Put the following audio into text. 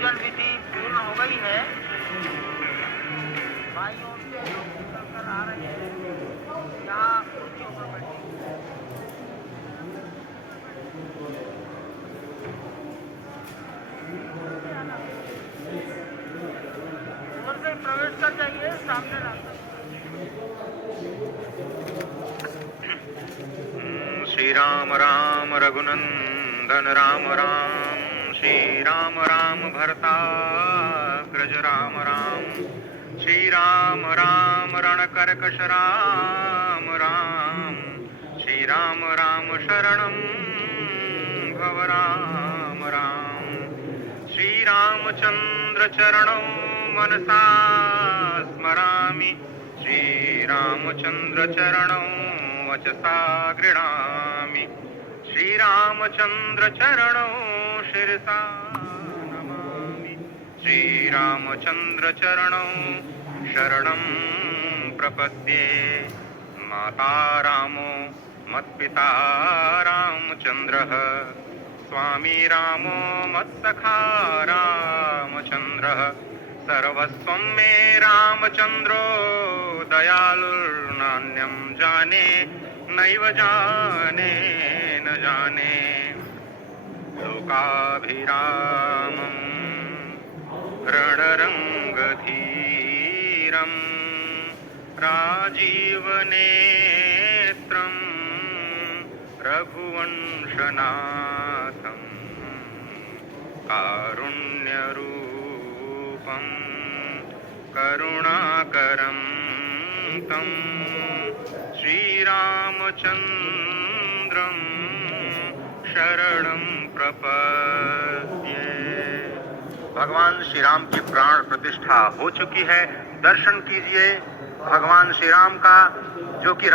पूजन विधि पूर्ण हो गई है। भाइयों से लोग निकल कर आ रहे हैं, यहाँ कुर्सियों पर बैठे। उधर से प्रवेश कर जाइए, सामने रास्ता। श्री राम राम रघुनंदन राम राम, श्री राम राम भरताग्रज राम राम, श्री राम राम रणकर्कश राम राम, श्री राम राम शरणं भव राम राम, श्री रामचंद्र चरणौ मनसा स्मरामि, श्री रामचंद्र चरणौ वचसा गृह्णामि, श्री रामचंद्र चरणौ शिरसा नमामि, श्री रामचंद्र चरणौ शरणं प्रपद्ये। माता रामो मत्पिता रामचंद्रः, स्वामी रामो मत्सखा रामचंद्रः, सर्वस्वं मे रामचंद्रो दयालुर्नान्यं जाने नैव जाने न जाने। लोकाभिरामं रणरङ्गधीरं राजीवनेत्रं रघुवंशनाथं कारुण्यरूपं करुणाकरं तं श्रीरामचन्द्रं शरणं प्रपद्ये। भगवान श्री राम की प्राण प्रतिष्ठा हो चुकी है। दर्शन कीजिए भगवान श्री राम का, जो कि